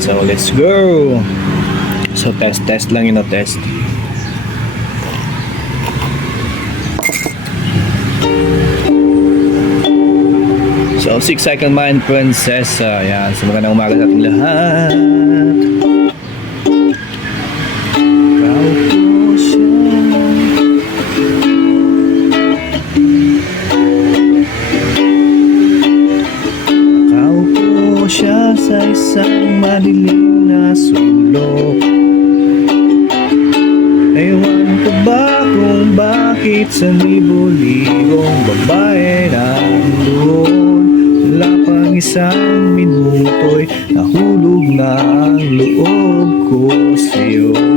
let's go. So test test lang yun na test. So 6 second mind princess. Uh, yan. So magandang umaga sa ating lahat. Madilim na sulok. Ewan ko ba kung bakit sa libo-libong babae nandoon Wala pang isang minuto'y nahulog na ang loob ko sa'yo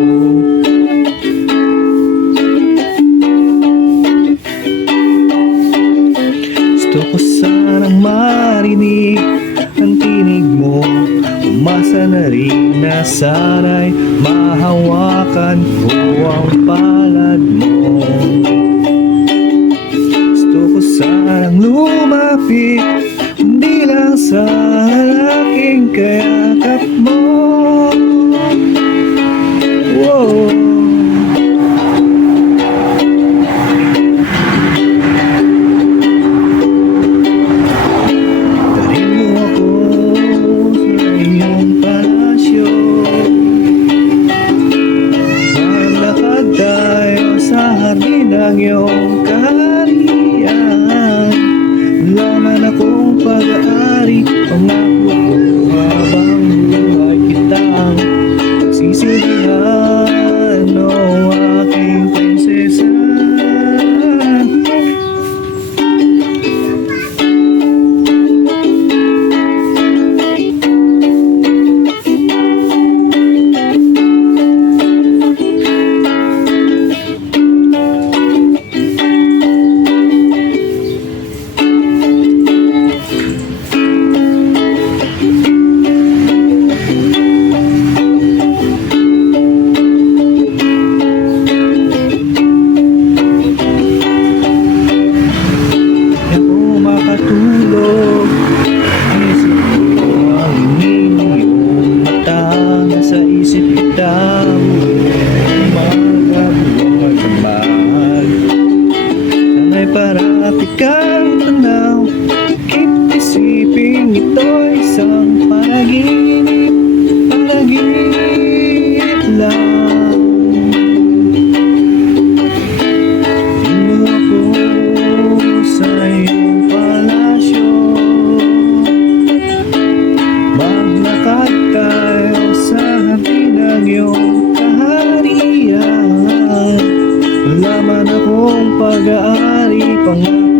Umasa na rin na sana'y mahawakan ko ang palad mo. Gusto ko sanang lumapit Hindi lang sa lalaking kayakap mo akong pag-aari. Pangako ko habang buhay kitang Sisilbihan isang panaginip Panaginip lang. Kaharian? Laman akong pag-aari Pangako